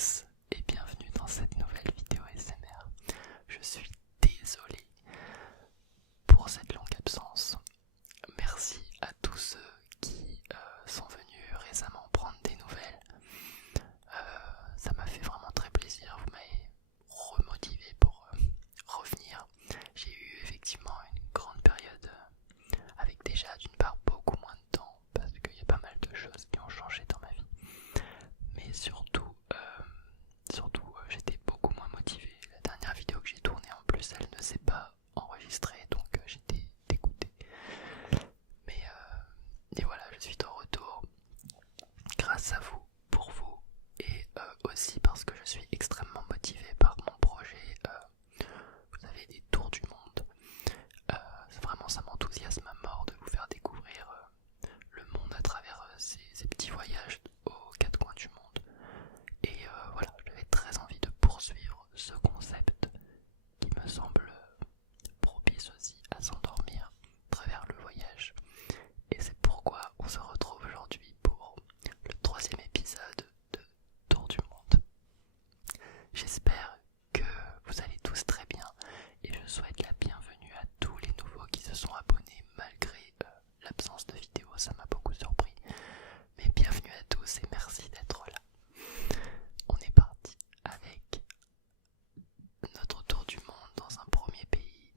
tous et bienvenue dans cette nouvelle vidéo ASMR. Je suis désolé pour cette longue absence. Merci à tous ceux qui sont venus récemment prendre des nouvelles. Ça m'a fait vraiment très plaisir, vous m'avez remotivé pour revenir. J'ai eu effectivement une grande période avec déjà d'une part beaucoup moins de temps parce qu'il y a pas mal de choses qui ont changé dans ma vie. Mais surtout j'étais beaucoup moins motivé. La dernière vidéo que j'ai tournée en plus elle ne s'est pas enregistrée donc j'étais dégoûté. Mais voilà, je suis de retour grâce à vous, pour vous et aussi parce que je suis extrêmement motivé par mon projet. Vous savez, des tours du monde. Vraiment ça m'enthousiasme à mort de vous faire découvrir le monde à travers ces petits voyages aux quatre coins du monde. Et voilà, j'avais très envie de poursuivre ce concept qui me semble propice aussi à s'endormir à travers le voyage. Et c'est pourquoi on se retrouve aujourd'hui pour le 3e épisode de Tour du Monde. J'espère que vous allez tous très bien et je souhaite la bienvenue à tous les nouveaux qui se sont abonnés malgré l'absence de vidéo, ça m'a beaucoup surpris. Mais bienvenue à tous et merci d'être là. On est parti avec notre tour du monde dans un premier pays.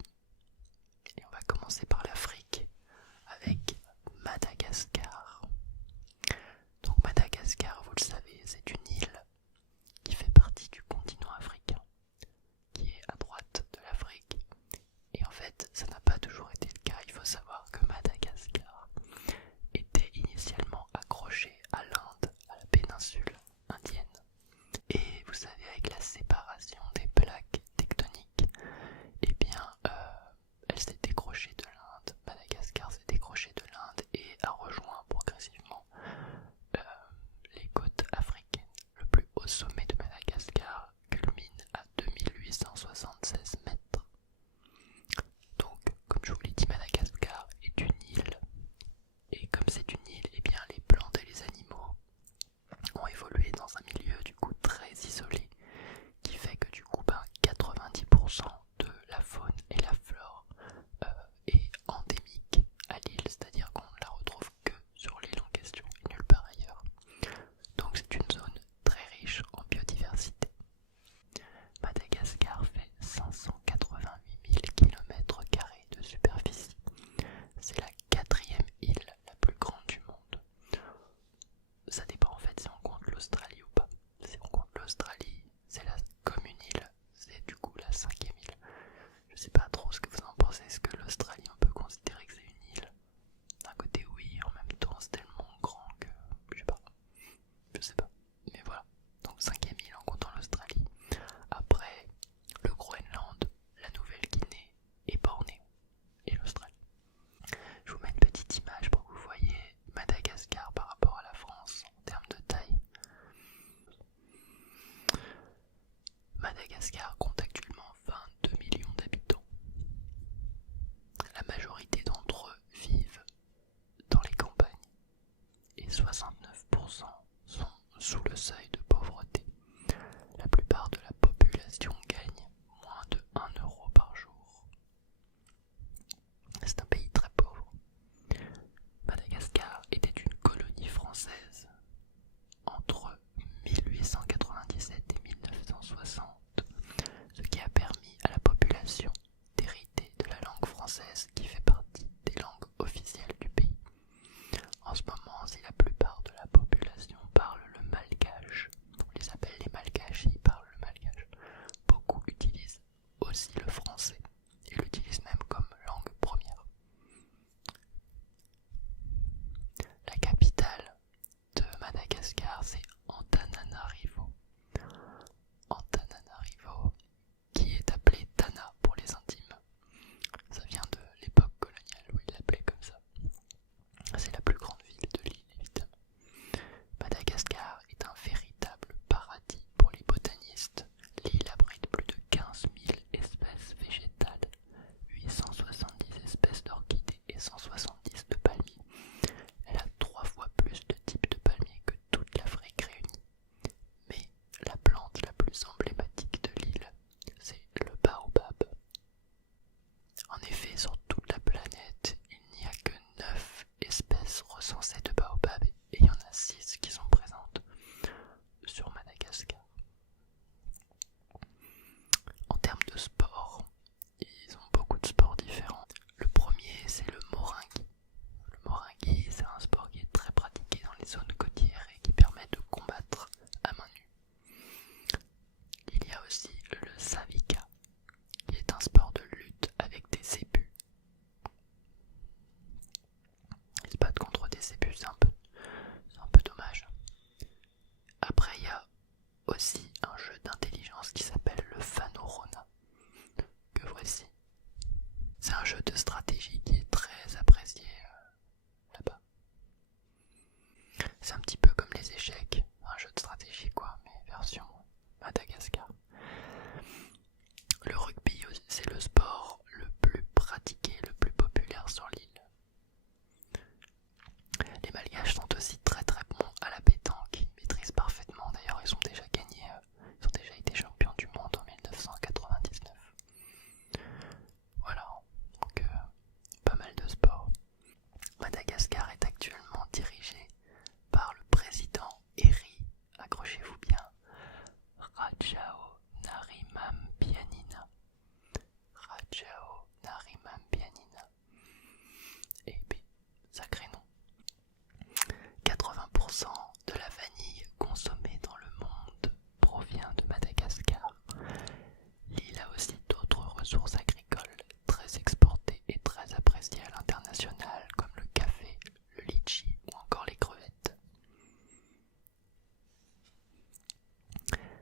Et on va commencer par l'Afrique avec Madagascar. Donc Madagascar, vous le savez, c'est une île qui fait partie du continent africain, qui est à droite de l'Afrique. Et en fait, ça n'a pas toujours été le cas. Il faut savoir que Madagascar était initialement accroché à l'Inde, à la péninsule indienne. Et vous savez, avec la séparation des plaques tectoniques, eh bien, elle s'est décrochée de l'Inde. Madagascar s'est décroché de l'Inde et a rejoint progressivement les côtes africaines. Le plus haut sommet de Madagascar culmine à 2876 mètres. Donc, comme je vous l'ai dit, Madagascar est une île. Et comme c'est une île, eh bien, les plantes et les animaux ont évolué dans un milieu du coup très isolé, qui fait que du coup 90% de la faune et la flore est endémique à l'île, c'est-à-dire qu'on ne la retrouve que sur l'île en question et nulle part ailleurs. Donc c'est une zone très riche en biodiversité. Madagascar fait 588 000 km² de superficie. C'est la 4e île la plus grande du monde. Ça dépend en fait si on compte l'Australie ou pas. Si on compte l'Australie, c'est comme une île, c'est du coup la 5e île. Je sais pas trop ce que vous en pensez, est-ce que l'Australie on peut considérer que c'est une île? D'un côté oui, en même temps c'est tellement grand que je sais pas, mais voilà. Donc 5e île en comptant l'Australie. Après le Groenland, la Nouvelle-Guinée et Bornéo et l'Australie. Je vous mets une petite image pour que vous voyez Madagascar par rapport à la France en termes de taille. Madagascar compte actuellement 22 millions d'habitants. La majorité d'entre eux vivent dans les campagnes et 69% sont sous le seuil de pauvreté. La plupart de la population gagne moins de 1 euro par jour. C'est un pays très pauvre. Madagascar était une colonie française entre 1897 et 1960, ce accrochez-vous bien. Rajao Narimampianina. Rajao Narimampianina. Et B, sacré nom. 80% de la vanille consommée dans le monde provient de Madagascar. L'île a aussi d'autres ressources agricoles très exportées et très appréciées à l'international comme le café, le litchi ou encore les crevettes.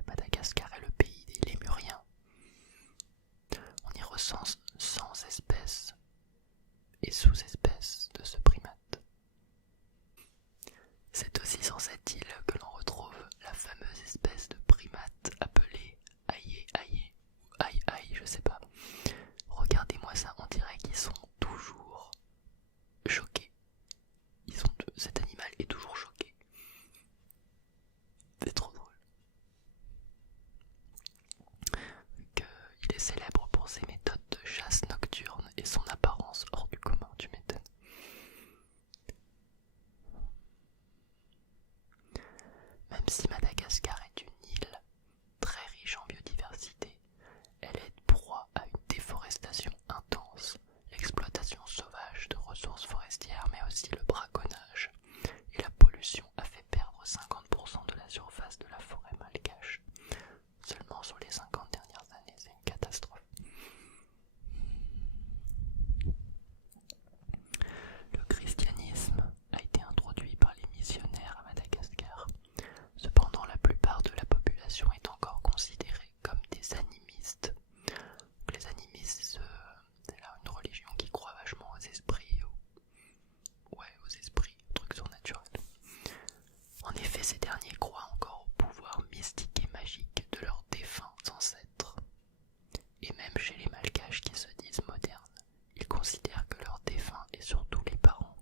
Madagascar est le pays des lémuriens. On y recense 100 espèces et sous-espèces de ce primate. C'est aussi sur cette île que l'on retrouve la fameuse espèce de primate appelée aïe aïe ou aïe aïe, je sais pas. Regardez-moi ça, on dirait qu'ils sont toujours choqués. Cet animal est toujours choqué. C'est trop drôle. Il est célèbre pour ses méthodes de chasse nocturne et son apparence hors du commun, tu m'étonnes. Même si Madagascar est une île très riche en biodiversité, elle est proie à une déforestation intense, l'exploitation sauvage de ressources forestières, mais aussi le braconnage et la pollution a fait perdre 50% de la surface de la forêt malgache. Seulement sur les 50 dernières années, c'est une catastrophe. Le christianisme a été introduit par les missionnaires à Madagascar. Cependant, la plupart de la population est encore considérée comme des animistes. Les animistes, c'est là une religion qui croit vachement aux esprits, aux esprits, aux trucs surnaturels. En effet, ces derniers croient encore au pouvoir mystique et magique de leurs défunts ancêtres. Et même chez les malgaches qui se disent modernes, ils considèrent que leurs défunts et surtout les parents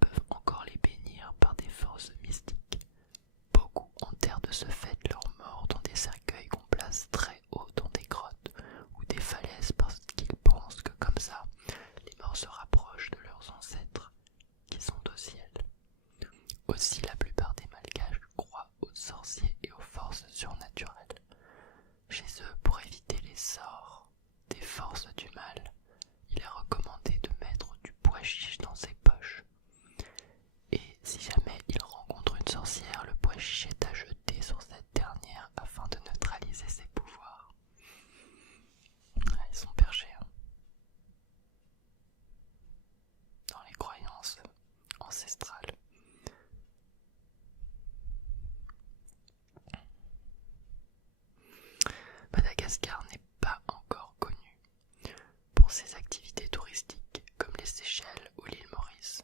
peuvent encore les bénir par des forces mystiques. Beaucoup enterrent de ce fait leurs morts dans des cercueils qu'on place très haut dans des grottes ou des falaises parce qu'ils pensent que comme ça, les morts se rapprochent de leurs ancêtres qui sont au ciel. Aussi, la plupart des malgaches croient aux sorciers et aux forces surnaturelles. Chez eux, pour éviter les sorts des forces du mal, il est recommandé de mettre du pois chiche dans ses poches. Et si jamais il rencontre une sorcière, le pois chiche est à jeter sur cette dernière afin de neutraliser ses pouvoirs. Ils sont perchés, hein. Dans les croyances ancestrales. Madagascar n'est pas encore connu pour ses activités touristiques comme les Seychelles ou l'île Maurice.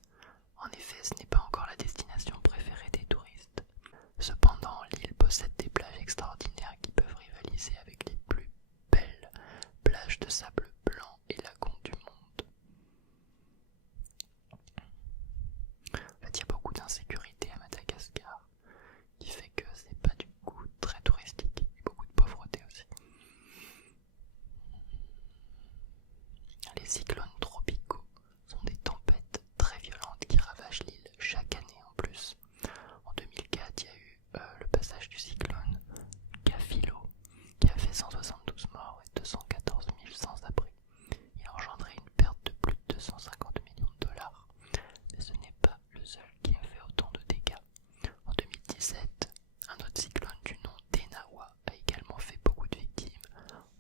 En effet, ce n'est pas encore la destination préférée des touristes. Cependant, l'île possède des plages extraordinaires qui peuvent rivaliser avec les plus belles plages de sable blanc et lagons du monde. En fait, il y a beaucoup d'insécurité à Madagascar, qui fait que c'est pas du coup très touristique, et beaucoup de pauvreté aussi. Les cyclones tropicaux sont des tempêtes très violentes qui ravagent l'île chaque année en plus. En 2004, il y a eu le passage du cyclone Gafilo qui a fait 172 morts et 214 000 sans-abri. Il a engendré une perte de plus de 250 millions de dollars. Mais ce n'est pas le seul qui a fait autant de dégâts. En 2017, un autre cyclone du nom d'Enawa a également fait beaucoup de victimes.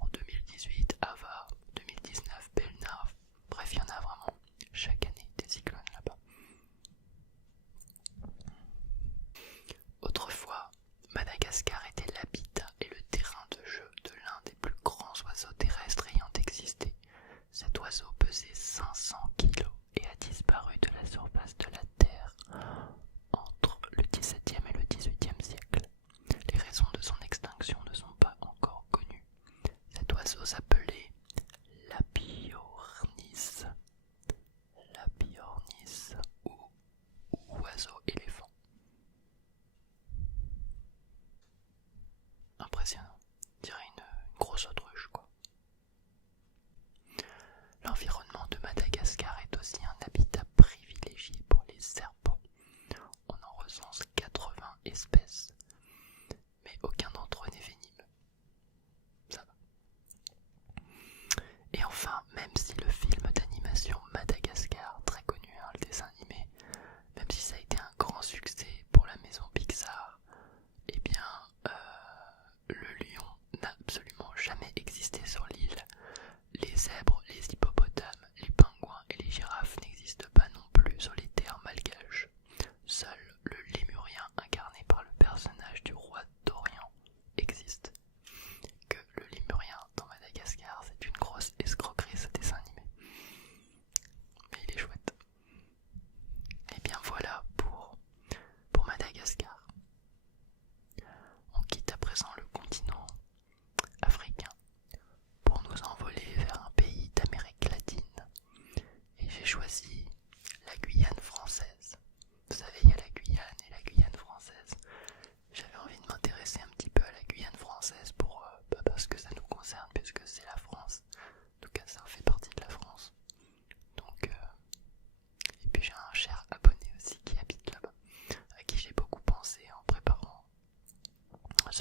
En 2018, Ava, 2019, Belnave, bref, il y en a vraiment chaque année des cyclones là-bas. Autrefois, Madagascar était l'habitat et le terrain de jeu de l'un des plus grands oiseaux terrestres ayant existé. Cet oiseau pesait 500 kilos et a disparu de la surface de la Terre entre le XVIIe et le XVIIIe siècle. Les raisons de son extinction ne sont pas encore connues. Cet oiseau s'appelait l'apiornis ou oiseau éléphant. Impressionnant, on dirait une grosse autruche quoi. L'environnement de Madagascar est aussi un habitat privilégié pour les serpents. On en recense 80 espèces.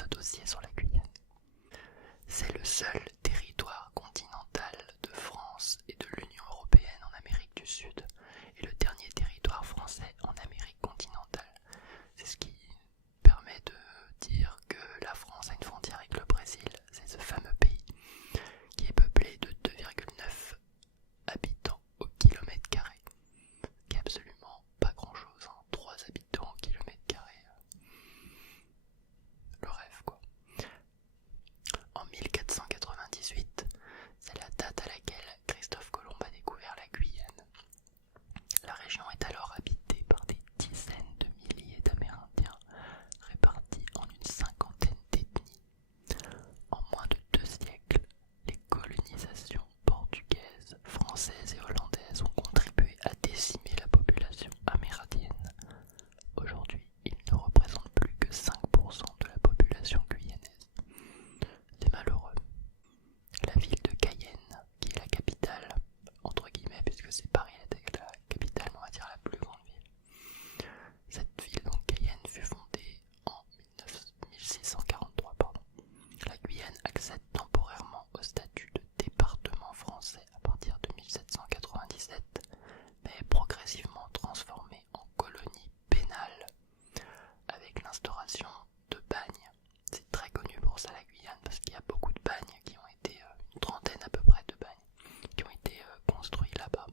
dossier sur la Guyane. C'est le seul territoire continental de France et de l'Union européenne en Amérique du Sud et le dernier territoire français en Amérique continentale. C'est ce qui permet de dire que la France a une frontière avec le Brésil. C'est ce fameux pays qui est peuplé de 2,9 habitants au kilomètre carré, qui est absolument pas grand chose, 3 habitants au kilomètre carré, le rêve quoi. En 1498, c'est la date à laquelle Christophe Colomb a découvert la Guyane. La région est alors habitée par des dizaines de milliers d'Amérindiens répartis en une cinquantaine d'ethnies. En moins de 2 siècles, les colonisations portugaises, françaises et hollandaises ont contribué à décimer la population amérindienne. Aujourd'hui, ils ne représentent plus que 5% de la population guyanaise. C'est malheureux. La ville de Cayenne, qui est la capitale, entre guillemets, puisque c'est Paris la capitale, on va dire la plus grande ville. Cette ville, donc Cayenne, fut fondée en 1643. La Guyane accède temporairement au statut de département français à partir de 1797, mais est progressivement transformée en colonie pénale avec l'instauration de bagnes. C'est très connu pour ça la Guyane parce qu'il y a beaucoup de bagnes qui ont été, une trentaine à peu près de bagnes, qui ont été construits là-bas,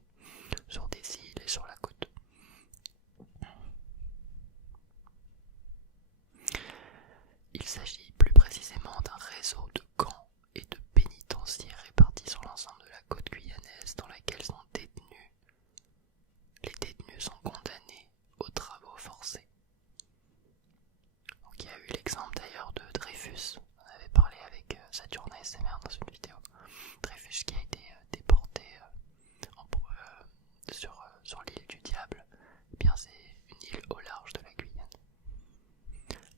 sur des îles et sur la côte. Il s'agit plus précisément d'un réseau de camps et de pénitenciers répartis sur l'ensemble de la côte guyanaise dans laquelle sont détenus. Les détenus sont condamnés aux travaux forcés. Donc il y a eu l'exemple d'ailleurs de Dreyfus, on avait parlé avec Saturne ASMR dans une vidéo. Dreyfus qui a été déporté sur l'île du Diable, eh bien c'est une île au large de la Guyane.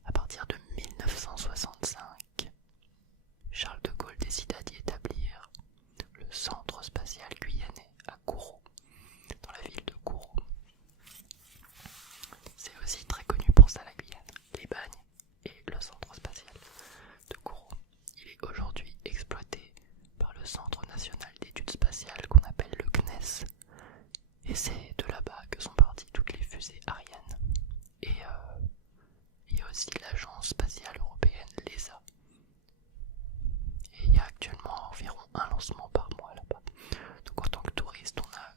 À partir de 1965, Charles de Gaulle décida d'y établir le centre spatial guyanais à Kourou, dans la ville de Kourou. C'est aussi très connu pour ça la Guyane, les bagnes et le centre spatial de Kourou. Il est aujourd'hui exploité par le Centre national d'études spatiales qu'on appelle le CNES, et c'est de là-bas que sont parties toutes les fusées Ariane. Et il y a aussi l'agence spatiale européenne, l'ESA. Et il y a actuellement environ un lancement par mois là-bas. Donc en tant que touriste, on a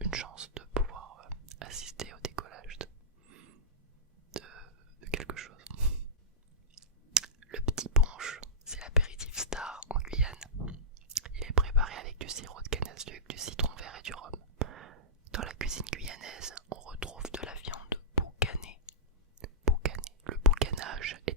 une chance de pouvoir assister au décollage de quelque chose. Le petit punch, c'est l'apéritif star en Guyane. Il est préparé avec du sirop de canne à sucre, du citron vert et du rhum. Dans la cuisine guyanaise, on retrouve de la viande boucanée. Le boucanage est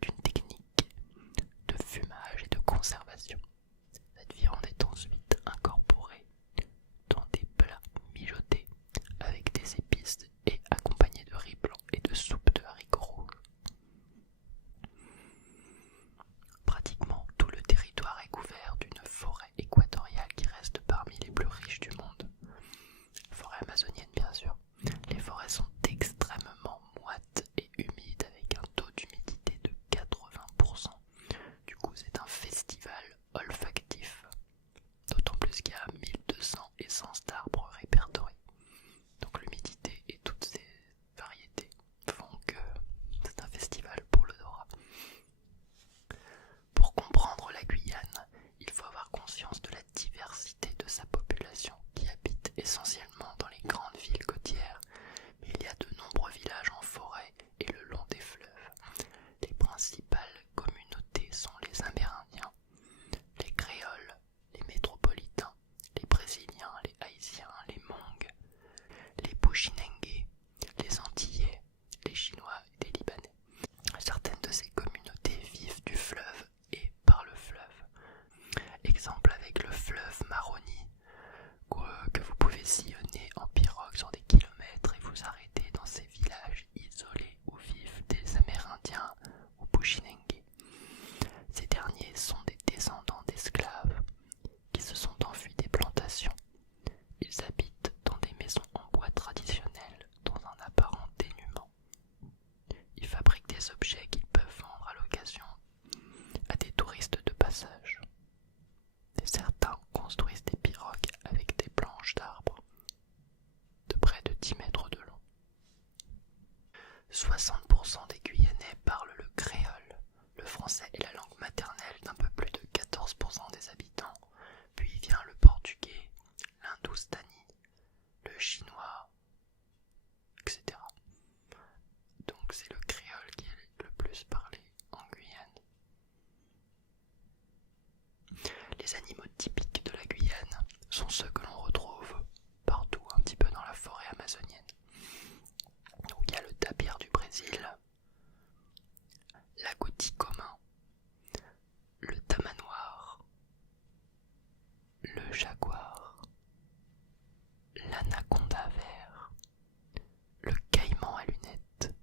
français est la langue maternelle d'un peu plus de 14% des habitants, puis vient le portugais, l'hindoustani, le chinois, etc. Donc c'est le créole qui est le plus parlé en Guyane. Les animaux typiques de la Guyane sont ceux que l'on retrouve partout, un petit peu dans la forêt amazonienne. Donc il y a le tapir du Brésil, l'agouti commun, le tamanoir, le jaguar, l'anaconda vert, le caïman à lunettes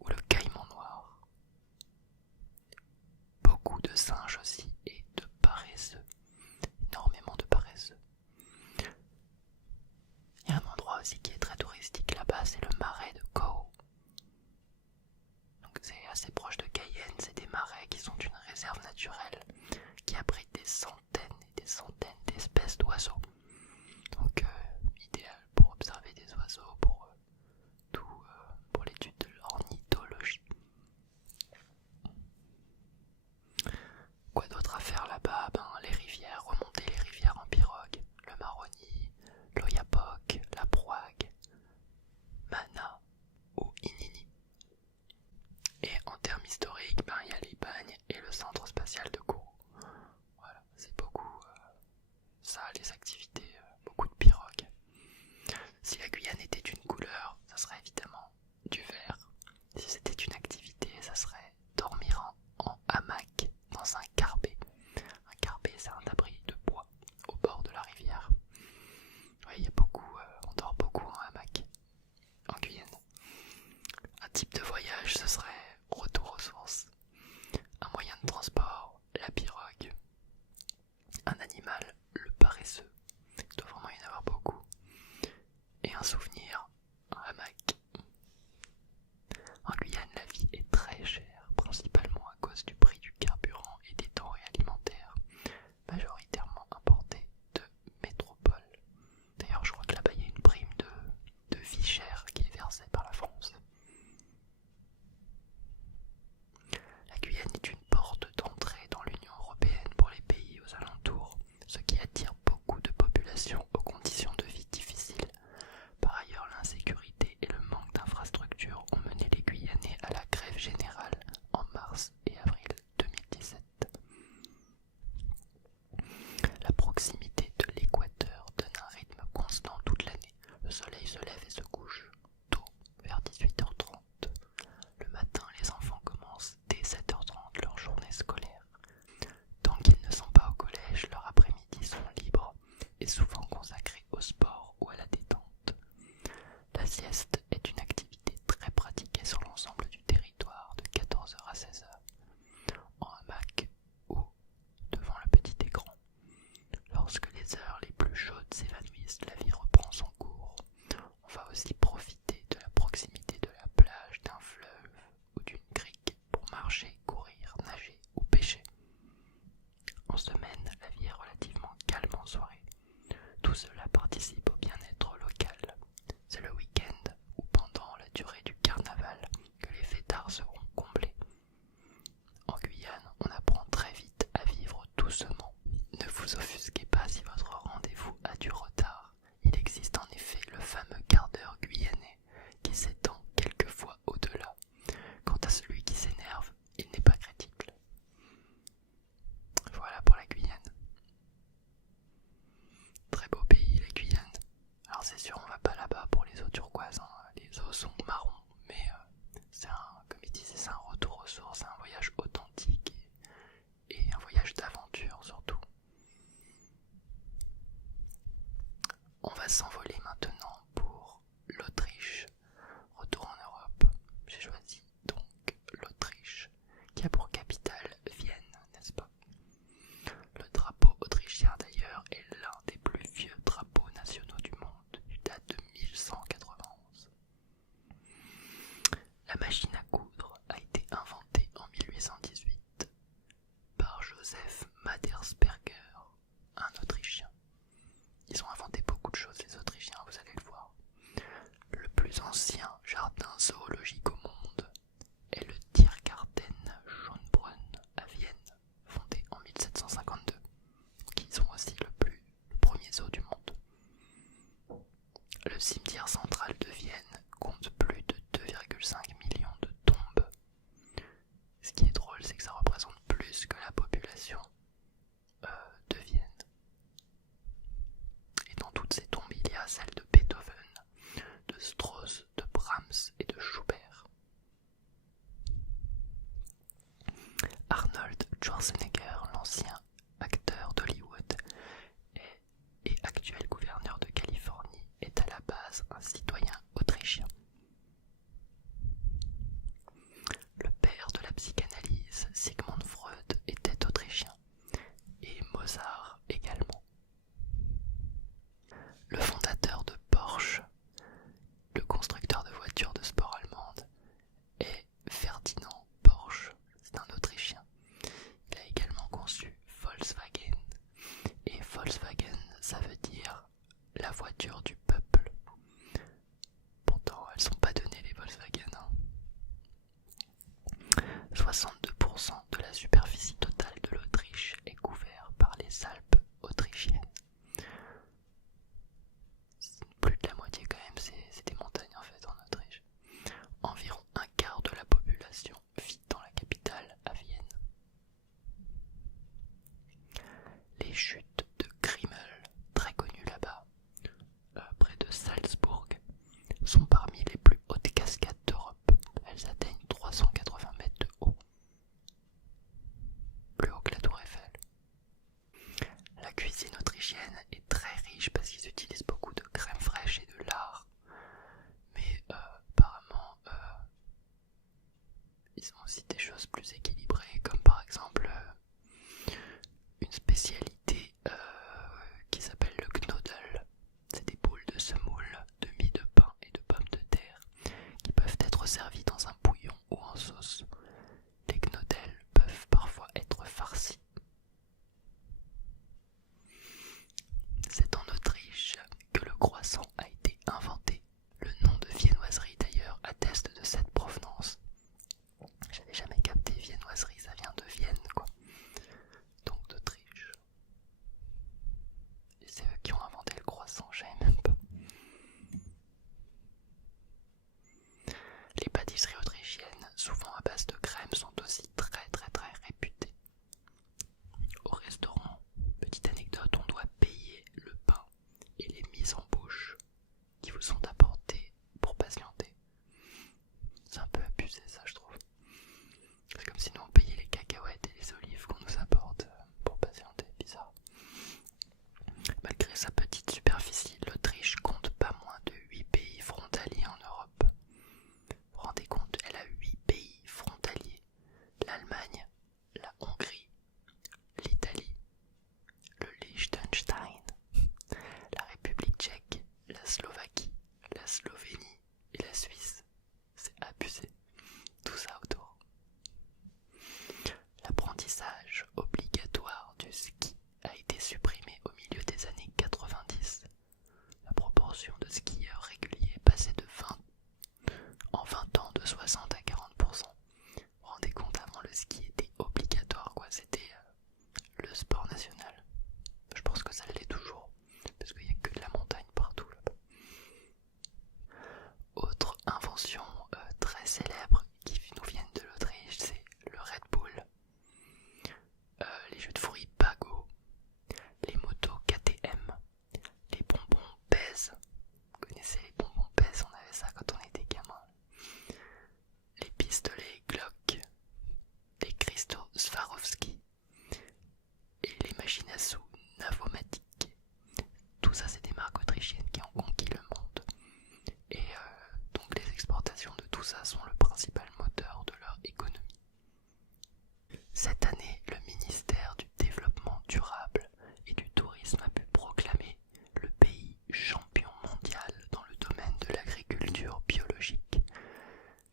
ou le caïman noir. Beaucoup de singes aussi et de paresseux, énormément de paresseux. Il y a un endroit aussi qui est très touristique là-bas, c'est le marais de Koho. Donc c'est assez proche de Cayenne, c'est des marais qui sont une réserve naturelle qui abrite des centaines et des centaines d'espèces d'oiseaux. Donc idéal pour observer des oiseaux, pour pour l'étude de l'ornithologie. Quoi d'autre à faire là-bas? Les rivières, remonter les rivières en pirogue, le Maroni, l'Oyapock, la Prouague, Mana ou Inini. Et en termes historiques, il y a les bagnes et le centre spatial de Kourou. Voilà, c'est beaucoup ça, les activités, beaucoup de pirogues. Si la Guyane était une couleur, ça serait évidemment du vert. Si c'était une activité, ça serait dormir en hamac dans un carbet. Un carbet, c'est un abri de bois au bord de la rivière. Oui, il y a beaucoup, on dort beaucoup en hamac en Guyane. Un type de voyage, ce serait retour aux sources. Un moyen de transport, la pirogue. Un animal, le paresseux. Il doit vraiment y en avoir beaucoup. Et un souvenir, un hamac. En Guyane, la vie est très chère, principalement à cause du prix du carburant et des denrées alimentaires, majoritairement importées de métropole. D'ailleurs, je crois que là-bas, il y a une prime de vie chère qui est versée par la France. La Guyane est une porte d'entrée dans l'Union européenne pour les pays aux alentours, ce qui attire beaucoup de populations aux conditions de vie difficiles. Par ailleurs, l'insécurité et le manque d'infrastructures ont mené les Guyanais à la grève générale en mars et avril 2017. La proximité de l'équateur donne un rythme constant toute l'année. Le soleil se lève et se couche tôt, vers 18h30. Le matin, les enfants commencent dès 7h30 leur journée scolaire. Tant qu'ils ne sont pas au collège, leurs après-midi sont libres et souvent consacrés au sport ou à la détente. La sieste est une activité très pratiquée sur l'ensemble du territoire de 14h à 16h, en hamac ou devant le petit écran. Lorsque les heures les plus chaudes s'évanouissent, la vie reprend son cours. On va aussi profiter de la proximité de la plage, d'un fleuve ou d'une crique pour marcher, courir, nager ou pêcher. En semaine, la vie est relativement calme en soirée. Tout cela participe au bien-être local. C'est le week-end ou pendant la durée du carnaval que les fêtards seront comblés. En Guyane, on apprend très vite à vivre doucement. Ne vous offusquez pas si votre rendez-vous a du retard. Il existe en effet le fameux quart d'heure guyanais qui s'étend quelquefois au-delà. Quant à celui qui s'énerve, il n'est pas crédible. Voilà pour la Guyane. Très beau pays, la Guyane. Alors c'est sûr, on va pas là-bas pour les eaux turquoises, hein. Les eaux sont marrons, mais comme il disait, c'est un retour aux sources, c'est un voyage authentique et un voyage d'aventure surtout. drôle, c'est que ça représente plus que la population de Vienne. Et dans toutes ces tombes, il y a celle de Beethoven, de Strauss, de Brahms et de Schubert. Arnold Schwarzenegger, l'ancien acteur d'Hollywood et actuel gouverneur de Californie, est à la base un citoyen autrichien. Le père de la psychanalyse, Sigmund Freud, était autrichien, et Mozart également. Le fondateur de Porsche, le constructeur de voitures de sport allemande, est Ferdinand Porsche, c'est un Autrichien. Il a également conçu Volkswagen, et Volkswagen, ça veut dire la voiture du peuple. Pourtant, elles sont pas données les Volkswagen. 62% de la superficie totale de l'Autriche est couverte par les Alpes autrichiennes. Plus de la moitié quand même, c'est des montagnes en fait en Autriche. Environ un quart de la population vit dans la capitale, à Vienne. Les chutes de Krimmel, très connues là-bas, près de Salzbourg, sont parmi les plus hautes cascades d'Europe. Elles atteignent 380 mètres de haut, plus haut que la tour Eiffel. La cuisine autrichienne est très riche parce qu'ils utilisent beaucoup de crème fraîche et de lard, mais apparemment ils ont aussi des choses plus équilibrées, comme par exemple une spécialité qui s'appelle le Knödel. C'est des boules de semoule, de mie de pain et de pommes de terre qui peuvent être servies dans un bouillon ou en sauce. Les Knödel peuvent parfois être farcis. C'est en Autriche que le croissant a été inventé. Le nom de viennoiserie d'ailleurs atteste de cette provenance. J'avais jamais capté viennoiserie, ça vient de Vienne quoi. Donc d'Autriche. Et c'est eux qui ont inventé le croissant, je savais même pas. Les pâtisseries autrichiennes, souvent à base de crème, sont aussi très réputées. Au restaurant, petite anecdote, on doit payer le pain et les mises en bouche qui vous sont apportées pour patienter. C'est un peu abusé ça je trouve. C'est comme si nous on payait les cacahuètes et les olives qu'on nous apporte pour patienter, bizarre. Malgré sa petite superficie, l'Autriche compte pas moins de 8 pays frontaliers en Europe. Vous vous rendez compte, elle a 8 pays frontaliers. L'Allemagne, la Hongrie, l'Italie, le Liechtenstein, la République tchèque, la Slovaquie, la Slovénie et la Suisse. C'est abusé. Tout ça autour. L'apprentissage obligatoire du ski a été supprimé au milieu des années 90. La proportion de skieurs réguliers est passée en 20 ans de 60 à 40%. Vous vous rendez compte, avant le ski était obligatoire quoi, c'était le sport national. Je pense que ça l'est toujours, parce qu'il n'y a que de la montagne partout là-bas. Autre invention très célèbre qui nous viennent de l'Autriche, c'est le Red Bull, les jeux de fruits Pago, les motos KTM, les bonbons Pez. Vous connaissez les bonbons Pez, on avait ça quand on était gamin. Les pistolets Glock, les cristaux Swarovski et les machines à sous Navomatic. Tout ça c'est des marques autrichiennes qui ont conquis le monde. Et donc les exportations de tout ça sont le principal moteur de leur économie. Cette année, le ministère du Développement durable et du Tourisme a pu proclamer le pays champion mondial dans le domaine de l'agriculture biologique.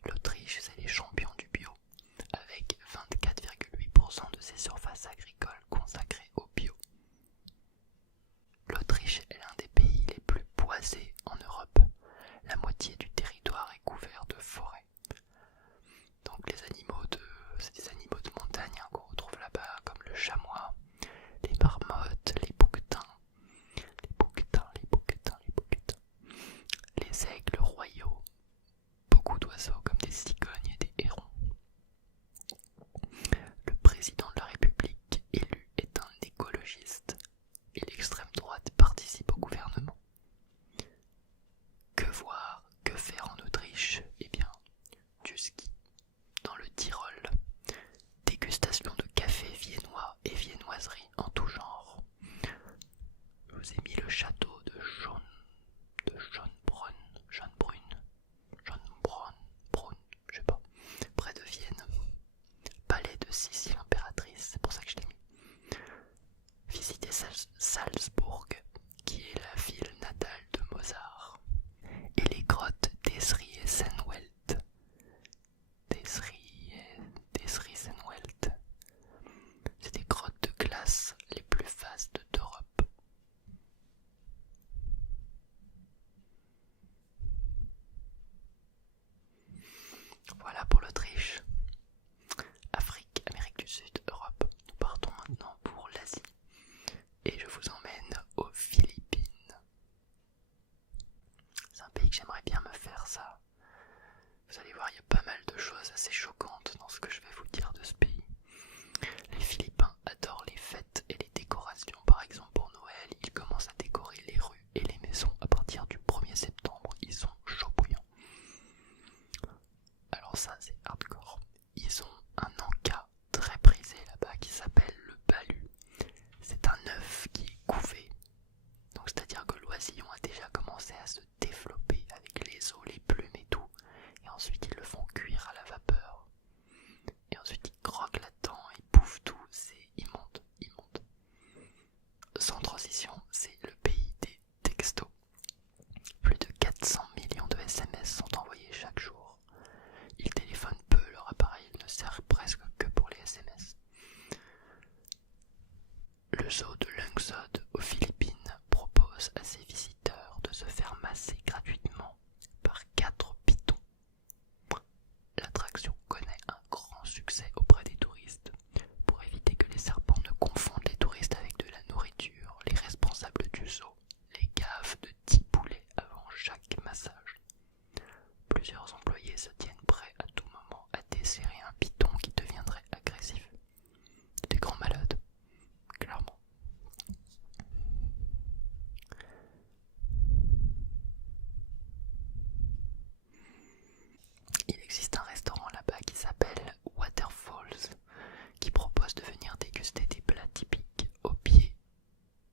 L'Autriche, c'est les champions du bio, avec 24,8% de ses surfaces agricoles consacrées au bio. L'Autriche est l'un des pays les plus boisés en Europe. La moitié du territoire est couvert de forêts. Donc c'est des animaux de montagne qu'on retrouve là-bas, comme le chamois, les marmottes, les bouquetins, les aigles royaux, beaucoup d'oiseaux comme des cigognes et des hérons. président de la République élu est un écologiste et l'extrême droite participe au gouvernement. Que voir, que faire en Autriche? Eh bien, du ski dans le Tyrol, dégustation de café viennois et viennoiseries en tout genre. Je vous ai mis le château de Schönbrunn, je sais pas, près de Vienne. Palais de Sicile impératrice, c'est pour ça que je l'ai mis. Visiter Salzbourg, qui est la ville natale de Mozart. Et les grottes d'Esri-Senwelt. D'Esri-Senwelt. C'est des grottes de glace les plus vastes d'Europe. Voilà pour l'Autriche. Afrique, Amérique du Sud, Europe. Nous partons maintenant pour l'Asie. Et je vous emmène aux Philippines. C'est un pays que j'aimerais bien me faire ça. Vous allez voir, il y a pas mal de choses assez choquantes dans ce que je vais vous dire de ce pays. Les Philippins adorent les fêtes et les décorations. Par exemple, pour Noël, ils commencent à décorer les rues et les maisons à partir du 1er septembre. Ils sont chauds bouillants. Alors ça, c'est hardcore. Ils ont un encas très prisé là-bas qui s'appelle le balu. C'est un œuf qui est couvé. Donc c'est-à-dire que l'oisillon a déjà commencé à se développer avec les os, les plumes et tout. Et ensuite ils le font cuire à la vapeur. Et ensuite ils croquent là-dedans, ils bouffent tout, c'est immonde. Sans transition, c'est le pays des textos. Plus de 400 millions de SMS sont envoyés chaque jour. Ils téléphonent peu, leur appareil ne sert presque que pour les SMS. Le zoo de Lungsod aux Philippines propose à ses visiteurs de se faire masser gratuitement par 4 pitons. L'attraction connaît un grand succès auprès des touristes. Pour éviter que les serpents ne confondent les touristes avec de la nourriture, les responsables du zoo les gavent de 10 poulets avant chaque massage. Plusieurs employés se tiennent prêts à tout moment à desserrer un python qui deviendrait agressif. Des grands malades, clairement. Il existe un restaurant là-bas qui s'appelle Waterfalls, qui propose de venir déguster des plats typiques au pied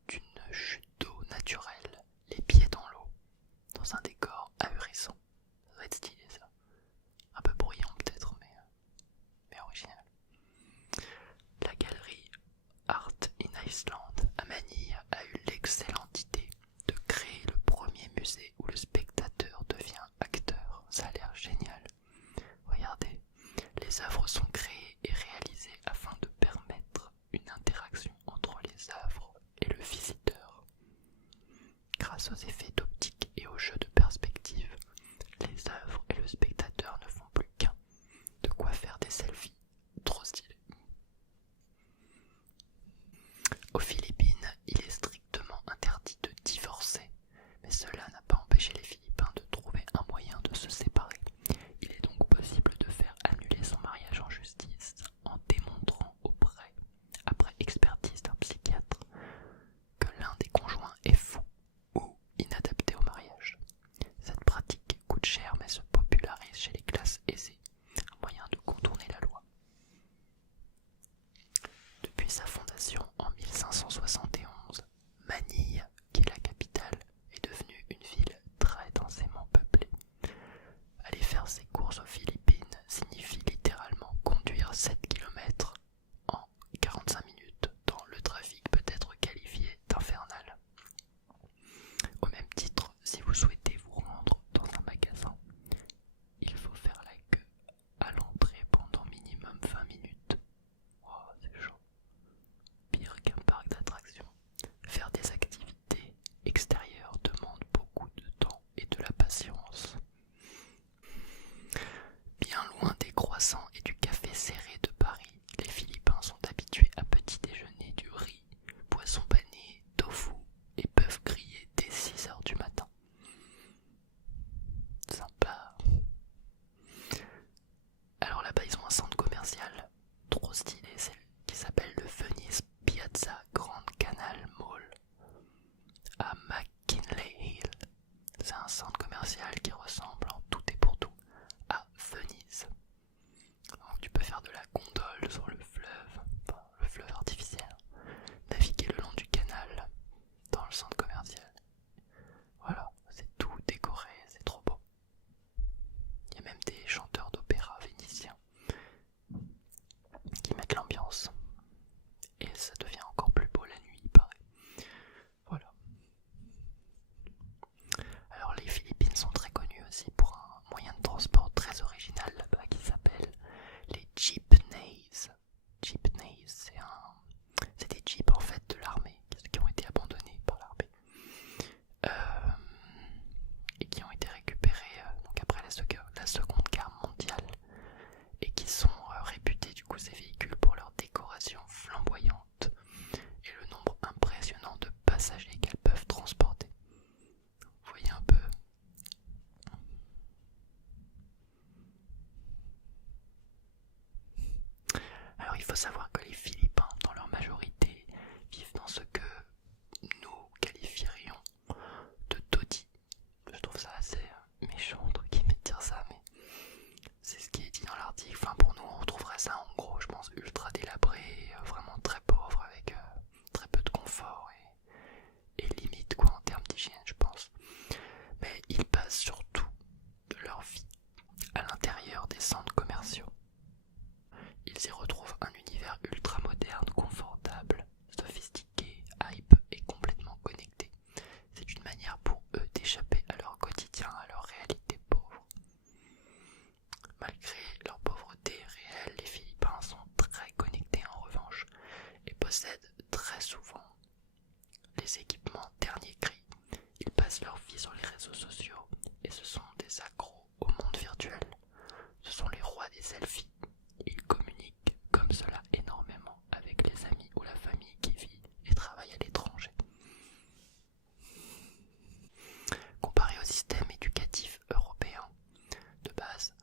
d'une chute d'eau naturelle, les pieds dans l'eau, dans un décor ahurissant. Ça va être stylé ça. Un peu bruyant peut-être, mais original. La galerie Art in Iceland à Manille a eu l'excellente idée de créer le premier musée où le spectateur devient acteur. Ça a l'air génial. Regardez, les œuvres sont créées et réalisées afin de permettre une interaction entre les œuvres et le visiteur. Grâce aux effets d'optique et aux jeux de perspective, les œuvres et le spectateur ne font plus qu'un. De quoi faire des selfies. Trop stylé. Aux Philippines, il est strictement interdit de divorcer, mais cela n'a pas empêché les Philippins de trouver un moyen de se séparer. Il est donc possible de faire annuler son mariage en justice en démontrant après expertise d'un psychiatre, que l'un des conjoints est fou ou inadapté au mariage. Cette pratique coûte cher mais se popularise chez les classes aisées, un moyen de contourner la loi. Depuis sa fondation en 1571, Manille, qui est la capitale, est devenue une ville très densément peuplée. Aller faire ses courses aux Philippines signifie littéralement conduire 7 km en 45 minutes, dont le trafic peut être qualifié d'infernal. Au même titre, si vous souhaitez vous rendre dans un magasin, il faut faire la queue à l'entrée pendant minimum 20 minutes. Oh, c'est chaud. Pire faut savoir que les Philippins, dans leur majorité, vivent dans ce que nous qualifierions de taudis. Je trouve ça assez méchant entre guillemets de dire ça, mais c'est ce qui est dit dans l'article. Enfin, pour nous, on retrouverait ça en gros, je pense, ultra délabré, vraiment très pauvre, avec très peu de confort et limite quoi en termes d'hygiène, je pense. Mais ils passent surtout de leur vie à l'intérieur des centres commerciaux. Ils y retrouvent un univers ultra moderne, confortable, sophistiqué, hype et complètement connecté. C'est une manière pour eux d'échapper à leur quotidien, à leur réalité pauvre. Malgré leur pauvreté réelle, les Philippins sont très connectés en revanche et possèdent très souvent les équipements dernier cri. Ils passent leur vie sur les réseaux sociaux et ce sont des accros au monde virtuel. Ce sont les rois des selfies. Ils communiquent comme cela énormément avec les amis ou la famille qui vit et travaille à l'étranger. Comparé au système éducatif européen de base,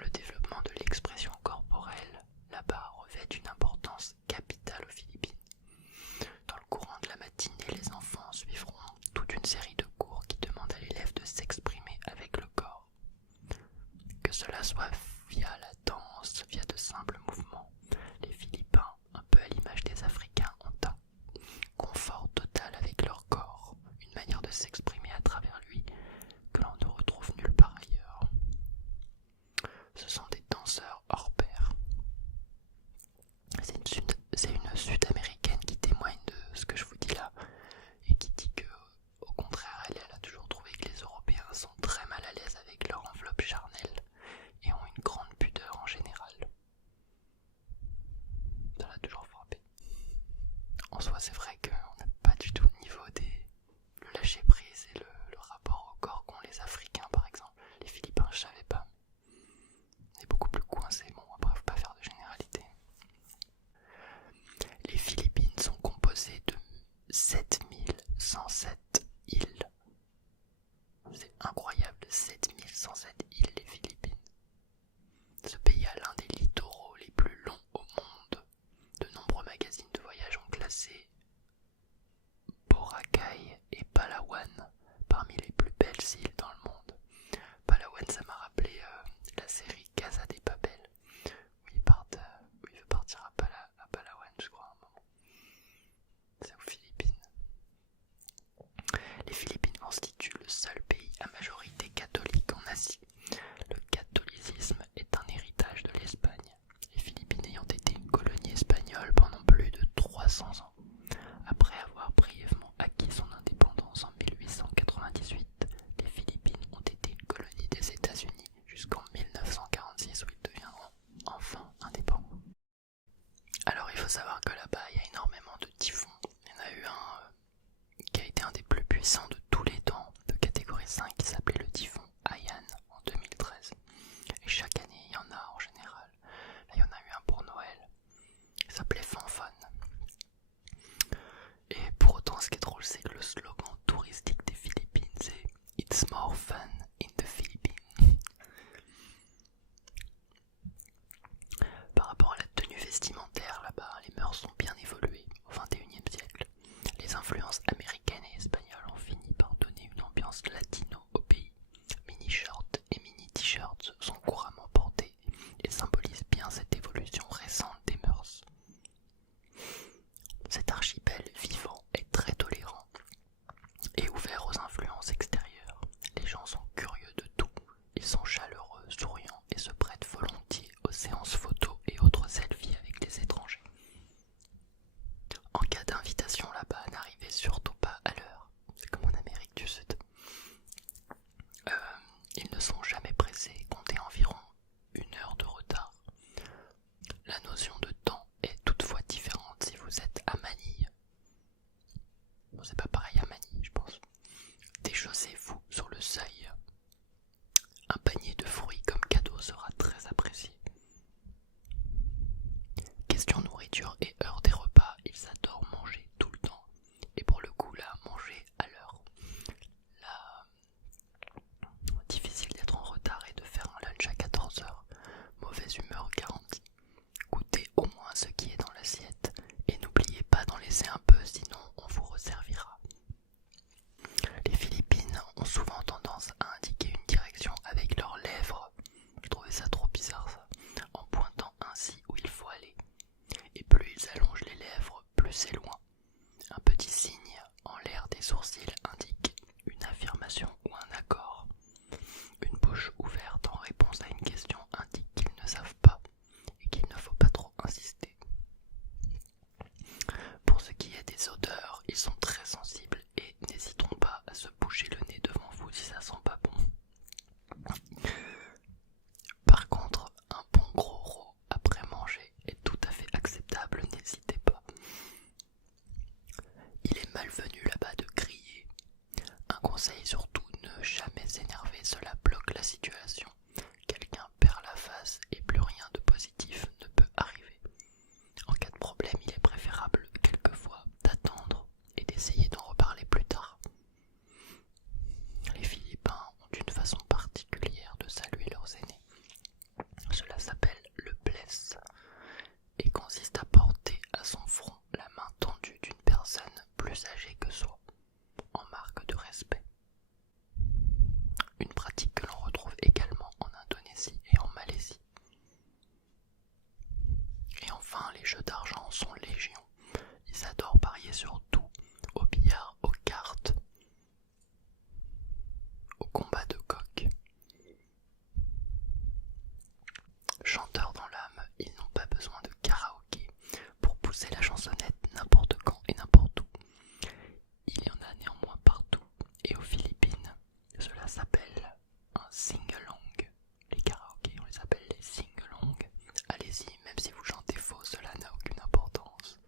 le développement de l'expression corporelle là-bas revêt une importance capitale aux Philippines. Dans le courant de la matinée, les enfants suivront toute une série de cours qui demandent à l'élève de s'exprimer avec le corps. Que cela soit via la danse, via de simples mouvements, les Philippins, un peu à l'image des Africains, ont un confort total avec leur corps, une manière de s'exprimer à travers lui que l'on ne retrouve nulle part ailleurs. Ce sont des danseurs hors pair. C'est une Sud-Américaine qui témoigne de ce que je vous dis là et qui dit que, au contraire, elle a toujours trouvé que les Européens sont très mal à l'aise avec leur enveloppe charnelle et ont une grande pudeur en général. Ça l'a toujours frappé. En soi, c'est vrai qu'on n'a pas du tout le niveau le lâcher prise et le rapport au corps qu'ont les Africains par exemple. Les Philippins, je savais pas. On est beaucoup plus coincés. Bon, après, faut pas faire de généralité. Les Philippines sont composées de 7107 îles. C'est incroyable, 7107 îles les Philippines. Ce pays a l'un des littoraux les plus longs au monde. De nombreux magazines de voyage ont classé Boracay et Palawan parmi les plus belles îles dans le monde. Palawan, ça m'a rappelé la série Casa de Papel, où il veut partir à Palawan, je crois, à un moment. C'est aux Philippines. Les Philippines constituent le seul pays à majorité catholique en Asie. Le catholicisme est un héritage de l'Espagne, les Philippines ayant été une colonie espagnole pendant plus de 300 ans. Après avoir brièvement acquis son indépendance en 1898, les Philippines ont été une colonie des États-Unis jusqu'en 1946 où ils deviendront enfin indépendants. Alors il faut savoir que là-bas il y a énormément de typhons. Il y en a eu un qui a été un des plus puissants de tous les temps, de catégorie 5, qui s'appelait le typhon Haiyan en 2013. Et chaque année il y en a en général. Là il y en a eu un pour Noël. Il s'appelait Fanfan. Et pour autant, ce qui est drôle, c'est que le slogan touristique des Philippines, c'est It's more fun in the Philippines. Par rapport à la tenue vestimentaire, là-bas, les mœurs sont bien évoluées au XXIe siècle. Les influences américaines et espagnoles ont fini par donner une ambiance latino au pays. Mini-shorts et mini-t-shirts sont couramment portés et symbolisent bien cette évolution récente des mœurs. Cet archipel vivant est très tolérant et ouvert aux influences extérieures. Les gens sont curieux de tout, ils sont chaleureux, souriants et se prêtent volontiers aux séances photos et autres selfies avec les étrangers. En cas d'invitation là-bas, n'arrivez surtout pas à l'heure, c'est comme en Amérique du Sud. Ils ne sont jamais pressés, comptez environ 1 heure de retard. La notion de temps est toutefois différente si vous êtes à Manille. Bon, c'est pas pareil à Manille, je pense. Déchaussez-vous sur le seuil. Un panier de fruits comme cadeau sera très apprécié. Question nourriture et heure des repas, ils adorent manger tout le temps. Et pour le coup, là, manger à l'heure. Là, difficile d'être en retard et de faire un lunch à 14h. Mauvaise humeur garantie. Goûter ce qui est dans l'assiette et n'oubliez pas d'en laisser un peu, sinon on vous resservira. Les Philippines ont souvent tendance à indiquer une direction avec leurs lèvres. Je trouvais ça trop bizarre ça, en pointant ainsi où il faut aller. Et plus ils allongent les lèvres, plus c'est loin. Un petit signe en l'air des sourcils indique une affirmation ou un accord. Une bouche ouverte en réponse à une question indique qu'ils ne savent pas et qu'il ne faut pas trop insister. Pour ce qui est des odeurs, ils sont très sensibles et n'hésiteront pas à se boucher le nez devant vous si ça sent pas bon. Par contre, un bon gros rot après manger est tout à fait acceptable, n'hésitez pas. Il est malvenu là-bas de crier. Un conseil surtout, ne jamais s'énerver, cela bloque la situation. Quelqu'un perd la face et plus rien de positif ne peut arriver. En cas de problème, il est préférable quelquefois d'attendre et d'essayer d'en reparler plus tard. Les Philippins ont une façon particulière de saluer leurs aînés. Cela s'appelle le bless et consiste à porter à son front la main tendue d'une personne plus âgée que soi, en marque de respect. Une pratique que l'on retrouve également en Indonésie et en Malaisie. Et enfin, les jeux d'argent sont légion. Ils adorent parier sur tout, au billard, aux cartes, au combat de coq. Chanteurs dans l'âme, ils n'ont pas besoin de karaoké pour pousser la chansonnette n'importe quand et n'importe où. Il y en a néanmoins partout, et aux Philippines, cela s'appelle un sing-along. Les karaokés, on les appelle les sing-along. Allez-y, même si vous chantez faux, cela n'a aucune importance.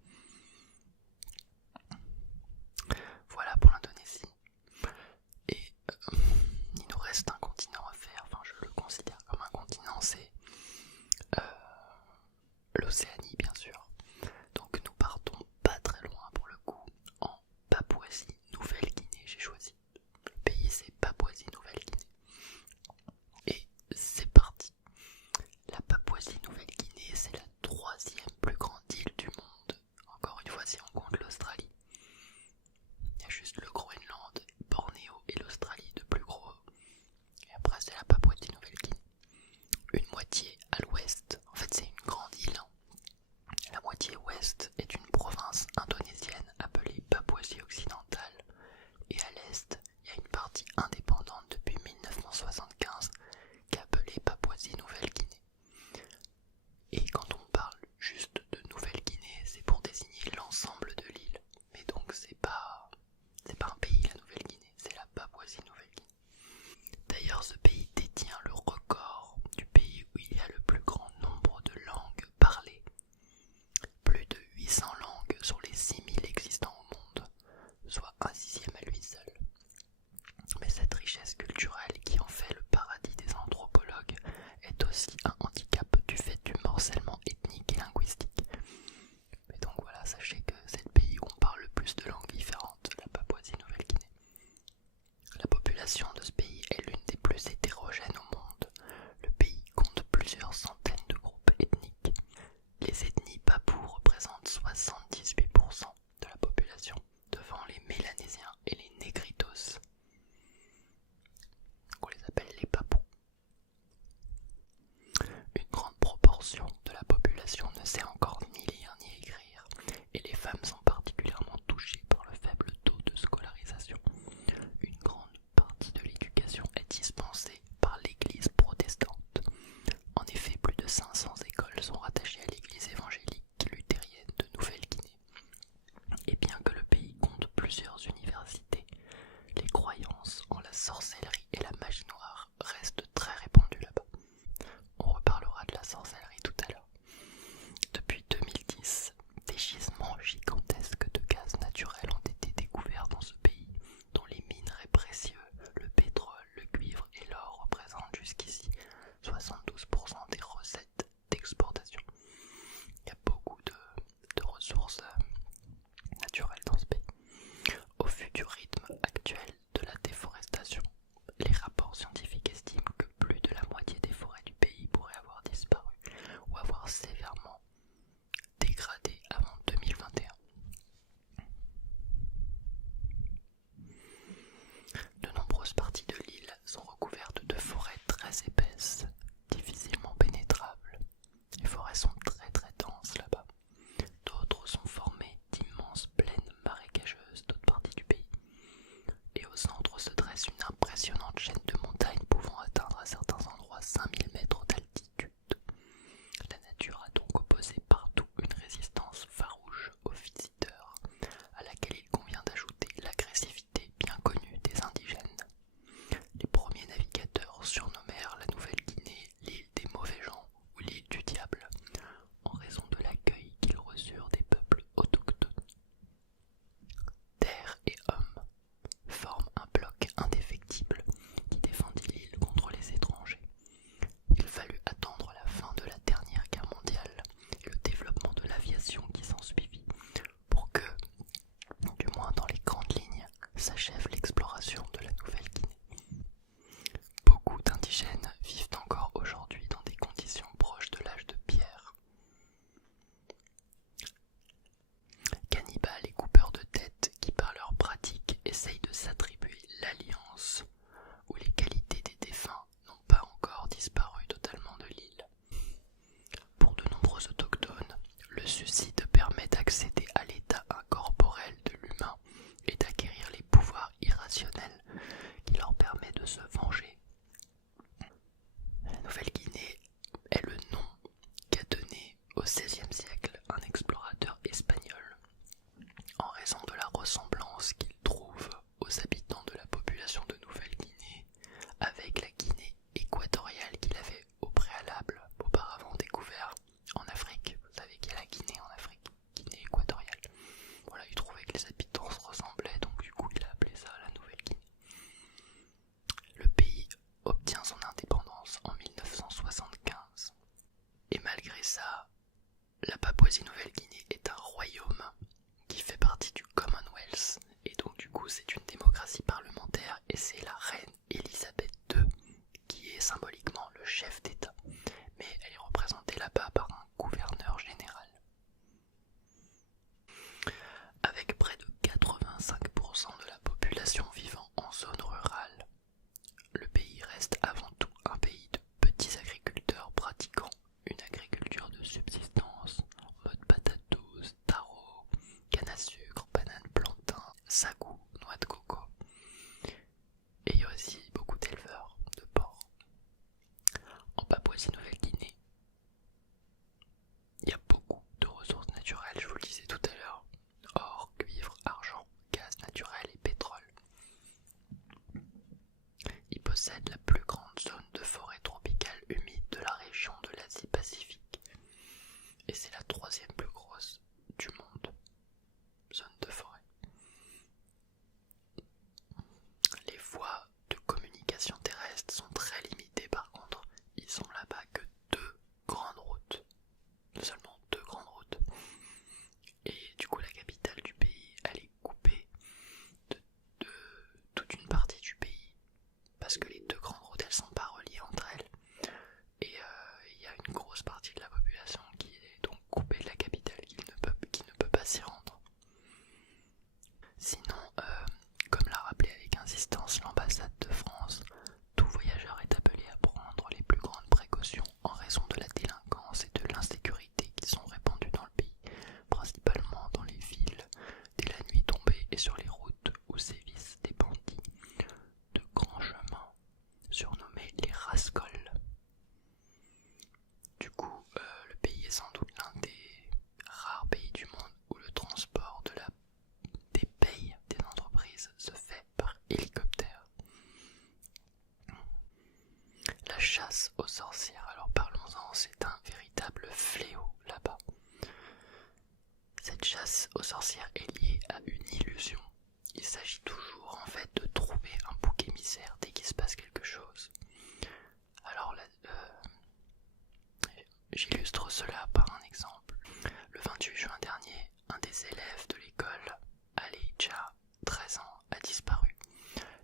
Papouasie-Nouvelle-Guinée est un royaume qui fait partie du Commonwealth, et donc du coup c'est une démocratie parlementaire, et c'est la reine Elisabeth II qui est symboliquement le chef d'État, mais elle est représentée là-bas par un gouverneur général. Avec près de 85% de la population vivant en zone rurale, le pays reste avant tout un pays de petits agriculteurs pratiquant une agriculture de subsistance en mode patate douce, taro, canne à sucre, banane, plantain, sagou, noix de coco. Et il y a aussi beaucoup d'éleveurs de porcs. En Papouasie-Nouvelle-Guinée, il y a beaucoup de ressources naturelles, je vous le disais tout à l'heure. Or, cuivre, argent, gaz naturel et pétrole. Il possède la plus grande zone de forêt tropicale humide de la région de l'Asie-Pacifique. Et c'est la troisième plus grosse du monde, zone de forêt. Les voies de communication terrestre sont très limitées par contre. Ils sont là-bas que deux grandes routes. Seulement deux grandes routes. Et du coup la capitale du pays, elle est coupée de toute une partie du pays. Parce que les deux grandes routes, elles sont pas reliées entre elles. Et il y a une grosse partie de la population qui est donc coupée de la capitale, qui ne peut pas s'y rendre. Sinon, comme l'a rappelé avec insistance l'ambassade de France, tout voyageur est appelé à prendre les plus grandes précautions en raison de la délinquance et de l'insécurité qui sont répandues dans le pays, principalement dans les villes, dès la nuit tombée et sur les routes où sévissent des bandits de grands chemins, surnommés les rascols. Du coup, le pays est sans doute l'un des rares pays du monde où le transport des payes des entreprises se fait par hélicoptère. La chasse aux sorcières, alors parlons-en, c'est un véritable fléau là-bas. Cette chasse aux sorcières est liée à une illusion. Il s'agit toujours en fait de trouver un bouc émissaire dès qu'il se passe quelque chose. Alors là, j'illustre cela par un exemple. Le 28 juin dernier, un des élèves de l'école, Aleïcha, 13 ans, a disparu.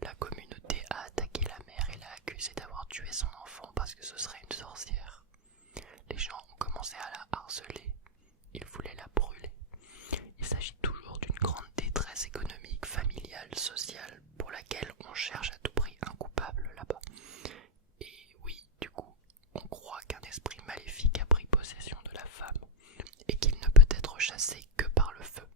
La communauté a attaqué la mère et l'a accusée d'avoir tué son enfant parce que ce serait une sorcière. Les gens ont commencé à la harceler, ils voulaient la brûler. Il s'agit toujours d'une grande détresse économique, familiale, sociale, pour laquelle on cherche à tout prix un coupable là-bas. Et oui, du coup, on croit qu'un esprit maléfique a pris possession de la femme, et qu'il ne peut être chassé que par le feu.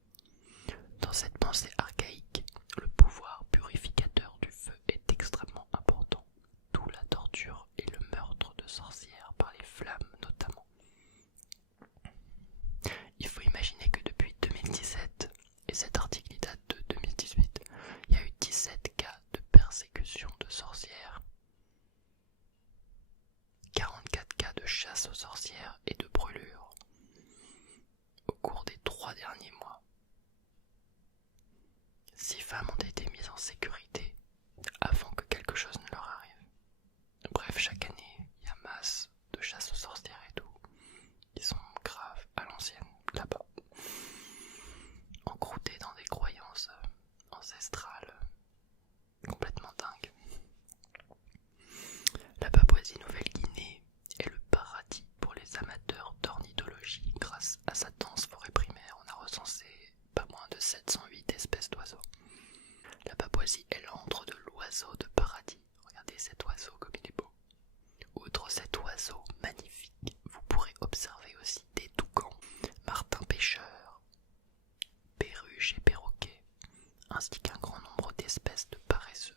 Dans cette pensée archaïque, le pouvoir purificateur du feu est extrêmement important, d'où la torture et le meurtre de sorcières par les flammes notamment. Il faut imaginer que depuis 2017, et cet article date de 2018, il y a eu 17 cas de persécution de sorcières, 44 cas de chasse aux sorcières et de brûlures au cours des 3 derniers mois. 6 femmes ont été mises en sécurité avant que quelque chose ne leur arrive. Bref, chaque année, il y a masse de chasse aux sorcières et tout. Ils sont graves à l'ancienne, là-bas. Encroutés dans des croyances ancestrales complètement dingues. La Papouasie-Nouvelle-Guinée est le paradis pour les amateurs d'ornithologie. Grâce à sa dense forêt primaire, on a recensé pas moins de 708 espèces d'oiseaux. La Papouasie est l'antre de l'oiseau de paradis. Regardez cet oiseau comme il est beau. Outre cet oiseau magnifique, vous pourrez observer aussi des toucans, martins pêcheurs, perruches et perroquets, ainsi qu'un grand nombre d'espèces de paresseux.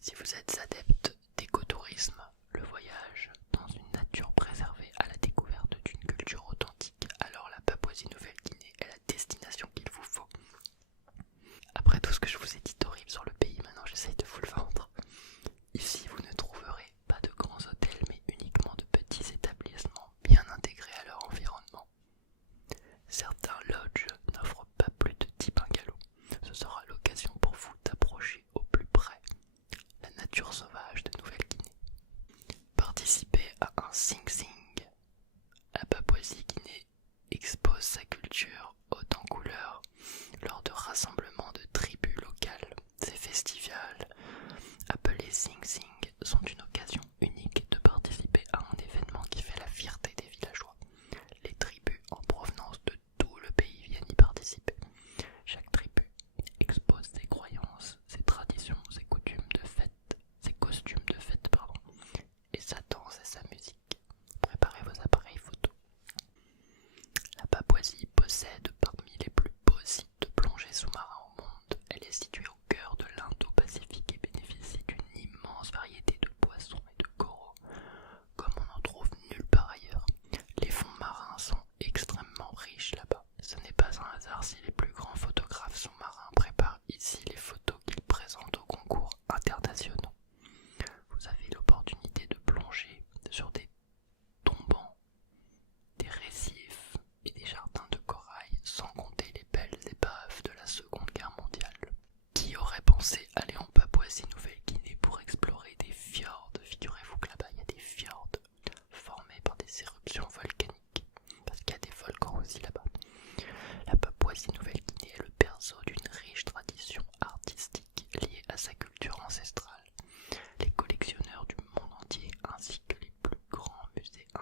Si vous êtes adepte d'écotourisme, le voyage dans une nature préservée à la découverte d'une culture authentique, alors la Papouasie-Nouvelle-Guinée est la destination qu'il vous faut. Après tout ce que je vous ai dit d'horrible sur le pays, maintenant j'essaye de vous le vendre. Ici vous ne trouverez pas de grands hôtels mais uniquement de petits établissements bien intégrés à leur environnement. Certains lodges n'offrent pas plus de 10 bungalows. Ce sera l'occasion pour vous d'approcher au plus près la nature sauvage de Nouvelle-Guinée. Participez à un Sing Sing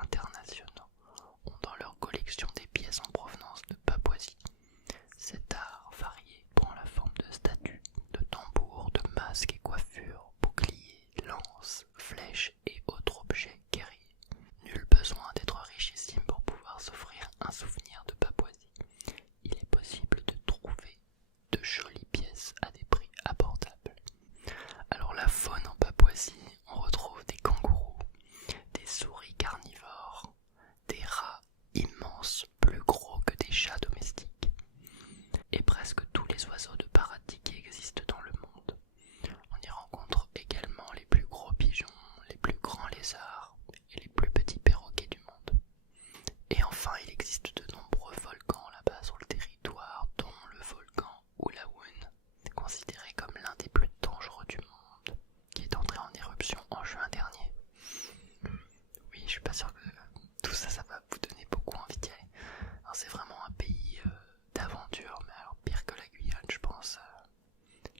internationaux ont dans leur collection des pièces en provenance de Papouasie. Cet art varié prend la forme de statues, de tambours, de masques et coiffures, boucliers, lances, flèches et autres objets guerriers. Nul besoin d'être richissime pour pouvoir s'offrir un souvenir de Papouasie. Il est possible de trouver de jolies pièces à des prix abordables. Alors la faune en Papouasie, on retrouve des kangourous, des souris carnivores, des rats immenses, plus gros que des chats domestiques, et presque tous les oiseaux de paradis qui existent dans le monde. On y rencontre également les plus gros pigeons, les plus grands lézards et les plus petits perroquets du monde. Et enfin, il existe de nombreux volcans là-bas sur le territoire, dont le volcan Oulaouen, considéré comme l'un des plus dangereux du monde, qui est entré en éruption en juin dernier. Oui, je suis pas sûr que tout ça, ça va vous donner beaucoup envie d'y aller. C'est vraiment un pays d'aventure, mais alors pire que la Guyane, je pense.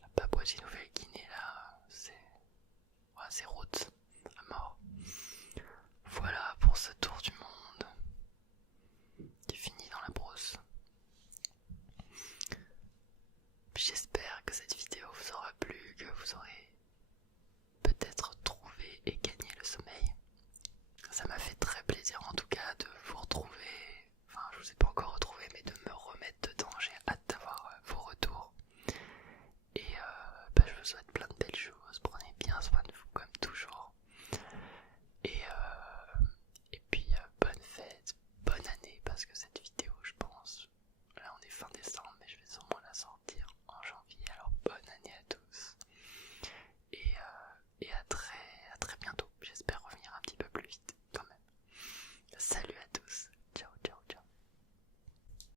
La Papouasie-Nouvelle-Guinée, là, c'est route.